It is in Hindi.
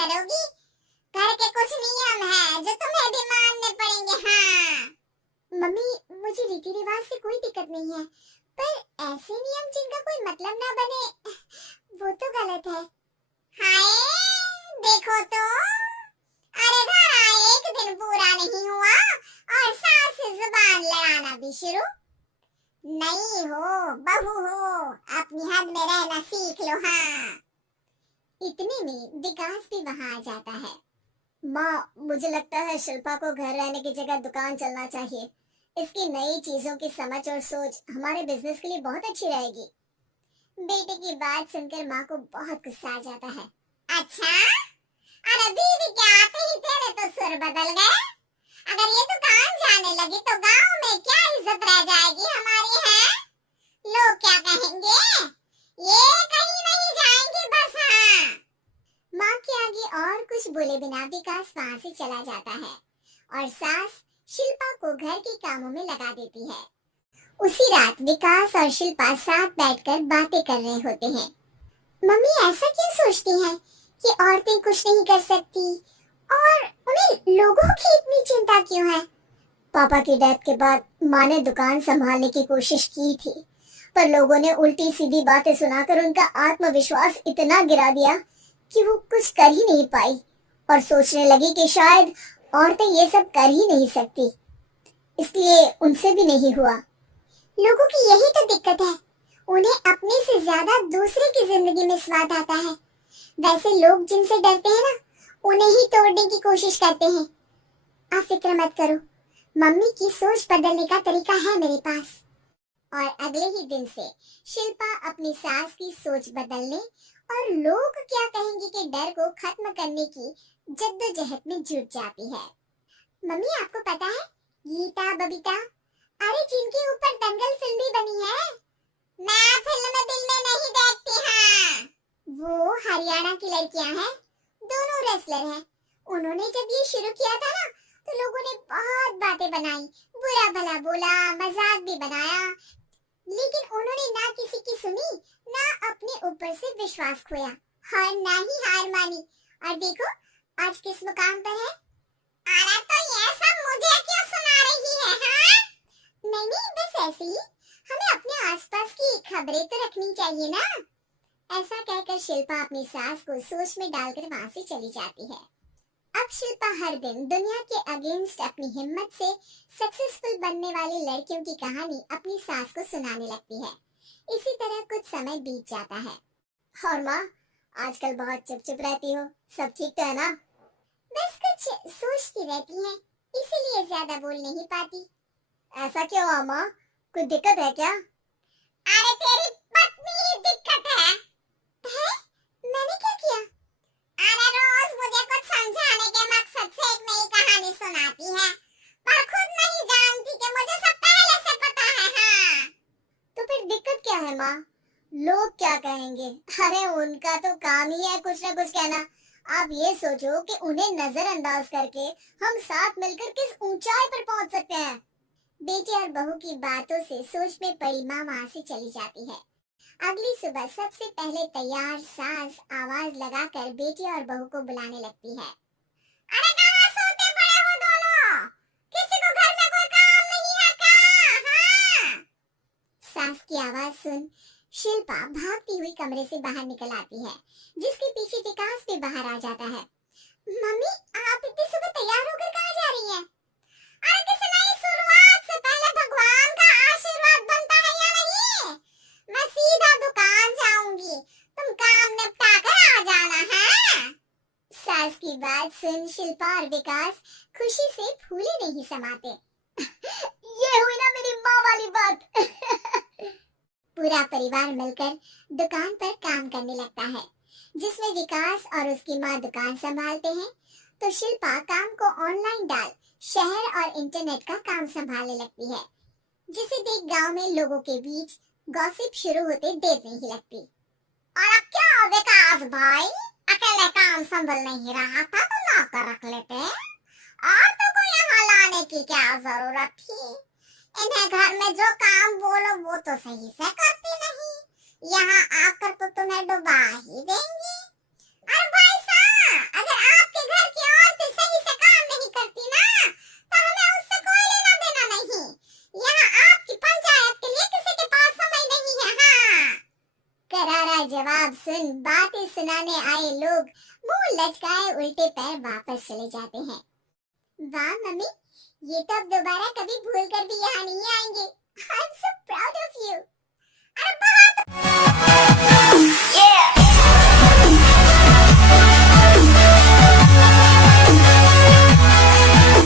करोगी? घर के कुछ नियम है जो तुम्हें भी मानने पड़ेंगे। हाँ मम्मी, मुझे रीति रिवाज से कोई दिक्कत नहीं है, पर ऐसे नियम जिनका कोई मतलब ना बने वो तो गलत है। हाय देखो तो, अरे घर आए एक दिन पूरा नहीं हुआ और सास से जुबान लड़ाना भी शुरू। नहीं हो बहू हो, अपनी हद में रहना सीख लो। हाँ इतने में विकास भी वहां आ जाता है। माँ, मुझे लगता है शिल्पा को घर रहने की जगह दुकान चलना चाहिए। इसकी नई चीजों की समझ और सोच हमारे बिजनेस के लिए बहुत अच्छी रहेगी। बेटे की बात सुनकर माँ को बहुत गुस्सा आ जाता है। अच्छा, अरे बीवी के आते ही तेरे तो सुर बदल गए। अगर ये दुकान जाने लगी तो गांव में क्या इज्जत रह जाएगी हमारी है? लोग क्या कहेंगे? ये कहीं नहीं जाएंगे बस। हाँ माँ के आगे और कुछ बोले बिना विकास वहां से चला जाता है और सास शिल्पा को घर के कामों में लगा देती है। उसी रात विकास और शिल्पा साथ बैठकर बातें कर रहे होते हैं। मम्मी ऐसा क्यों सोचती हैं कि औरतें कुछ नहीं कर सकती और उन्हें लोगों की इतनी चिंता क्यों है? पापा की डेथ के बाद माँ ने दुकान संभालने की कोशिश की थी, पर लोगों ने उल्टी सीधी बातें सुनाकर उनका आत्मविश्वास इतना गिरा दिया कि वो कुछ कर ही नहीं पाई और सोचने लगी कि शायद औरतें ये सब कर ही नहीं सकती, इसलिए उनसे भी नहीं हुआ। लोगों की यही तो दिक्कत है, उन्हें अपने से ज्यादा दूसरे की जिंदगी में स्वाद आता है। वैसे लोग जिनसे डरते हैं ना, उन्हें ही तोड़ने की कोशिश करते हैं। आप फिक्र मत करो, मम्मी की सोच बदलने का तरीका है मेरे पास। और अगले ही दिन से शिल्पा अपनी सास की सोच बदलने और लोग क्या कहेंगे के डर को खत्म करने की जद्दोजहद में जुट जाती है। मम्मी आपको पता है, गीता बबीता, अरे जिनके ऊपर दंगल फिल्म भी बनी है। मैं फिल्म में नहीं देखती। हाँ वो हरियाणा की लड़कियां हैं, दोनों रेसलर हैं। उन्होंने जब ये शुरू किया था ना, तो लोगों ने बहुत बातें बनाई, बुरा भला बोला, मजाक भी बनाया, लेकिन उन्होंने ना किसी की सुनी, ना अपने ऊपर से विश्वास खोया और ना ही हार मानी। और देखो आज किस मुकाम पर है। अरे तो ये सब मुझे क्यों सुना रही है? हाँ नहीं बस ऐसे ही, हमें अपने आसपास की खबरें तो रखनी चाहिए ना। ऐसा कहकर शिल्पा अपनी सास को सोच में डालकर वहां से चली जाती है। अब शिल्पा हर दिन दुनिया के अगेंस्ट अपनी हिम्मत से सक्सेसफुल बनने वाली लड़कियों की कहानी अपनी सास को सुनाने लगती है। इसी तरह कुछ समय बीत जाता है। और माँ, आजकल बहुत चुप चुप रहती हो, सब ठीक तो है ना? बस कुछ सोचती रहती हैं, इसीलिए ज्यादा बोल नहीं पाती। ऐसा क्यों माँ, कोई दिक्कत है क्या? अरे तेरी पत्नी ही दिक्कत है। हैं? मैंने क्या किया? अरे रोज मुझे कुछ समझाने के मकसद से एक नई कहानी सुनाती है, पर खुद नहीं जानती कि मुझे सब पहले से पता है। हाँ तो फिर दिक्कत क्या है माँ? लोग क्या कहेंगे? अरे उनका तो काम ही है कुछ ना कुछ कहना। आप ये सोचो कि उन्हें नजरअंदाज करके हम साथ मिलकर किस ऊंचाई पर पहुंच सकते हैं। बेटे और बहू की बातों से सोच में पड़ी माँ वहां से चली जाती है। अगली सुबह सबसे पहले तैयार सास आवाज लगाकर बेटी और बहू को बुलाने लगती है। अरे कहाँ सोते पड़े हो दोनों? किसी को घर में कोई काम नहीं है क्या? हाँ सास की आवाज सुन शिल्पा भागती हुई कमरे से बाहर निकल आती है, जिसके पीछे विकास भी बाहर आ जाता है। मम्मी आप इतनी सुबह तैयार होकर कहाँ जा रही हैं? अरे किसी नई शुरुआत से पहले भगवान का आशीर्वाद बनता है या नहीं? मैं सीधा दुकान जाऊंगी, तुम काम निपटा कर आ जाना है। सास की बात सुन शिल्पा और विकास खुशी से फूले नहीं समाते। ये हुई ना मेरी माँ वाली बात। पूरा परिवार मिलकर दुकान पर काम करने लगता है, जिसमें विकास और उसकी माँ दुकान संभालते हैं, तो शिल्पा काम को ऑनलाइन डाल शहर और इंटरनेट का काम संभालने लगती है, जिसे देख गांव में लोगों के बीच गॉसिप शुरू होते देर नहीं लगती। और अब क्या विकास भाई, अकेले काम संभल नहीं रहा था तो नौकर रख लेते, और तो कोई यहाँ लाने की क्या जरूरत थी? इन्हें घर में जो काम बोलो वो तो सही से करती नहीं, यहाँ आकर तो तुम्हें डुबा ही देंगे। अरे भाई साहब, अगर जवाब सुन बातें सुनाने आए लोग मुंह लटकाए उल्टे पैर वापस चले जाते हैं। वाह मम्मी, ये तो अब दोबारा कभी भूल कर भी यहाँ नहीं आएंगे। I am so proud of you. अरे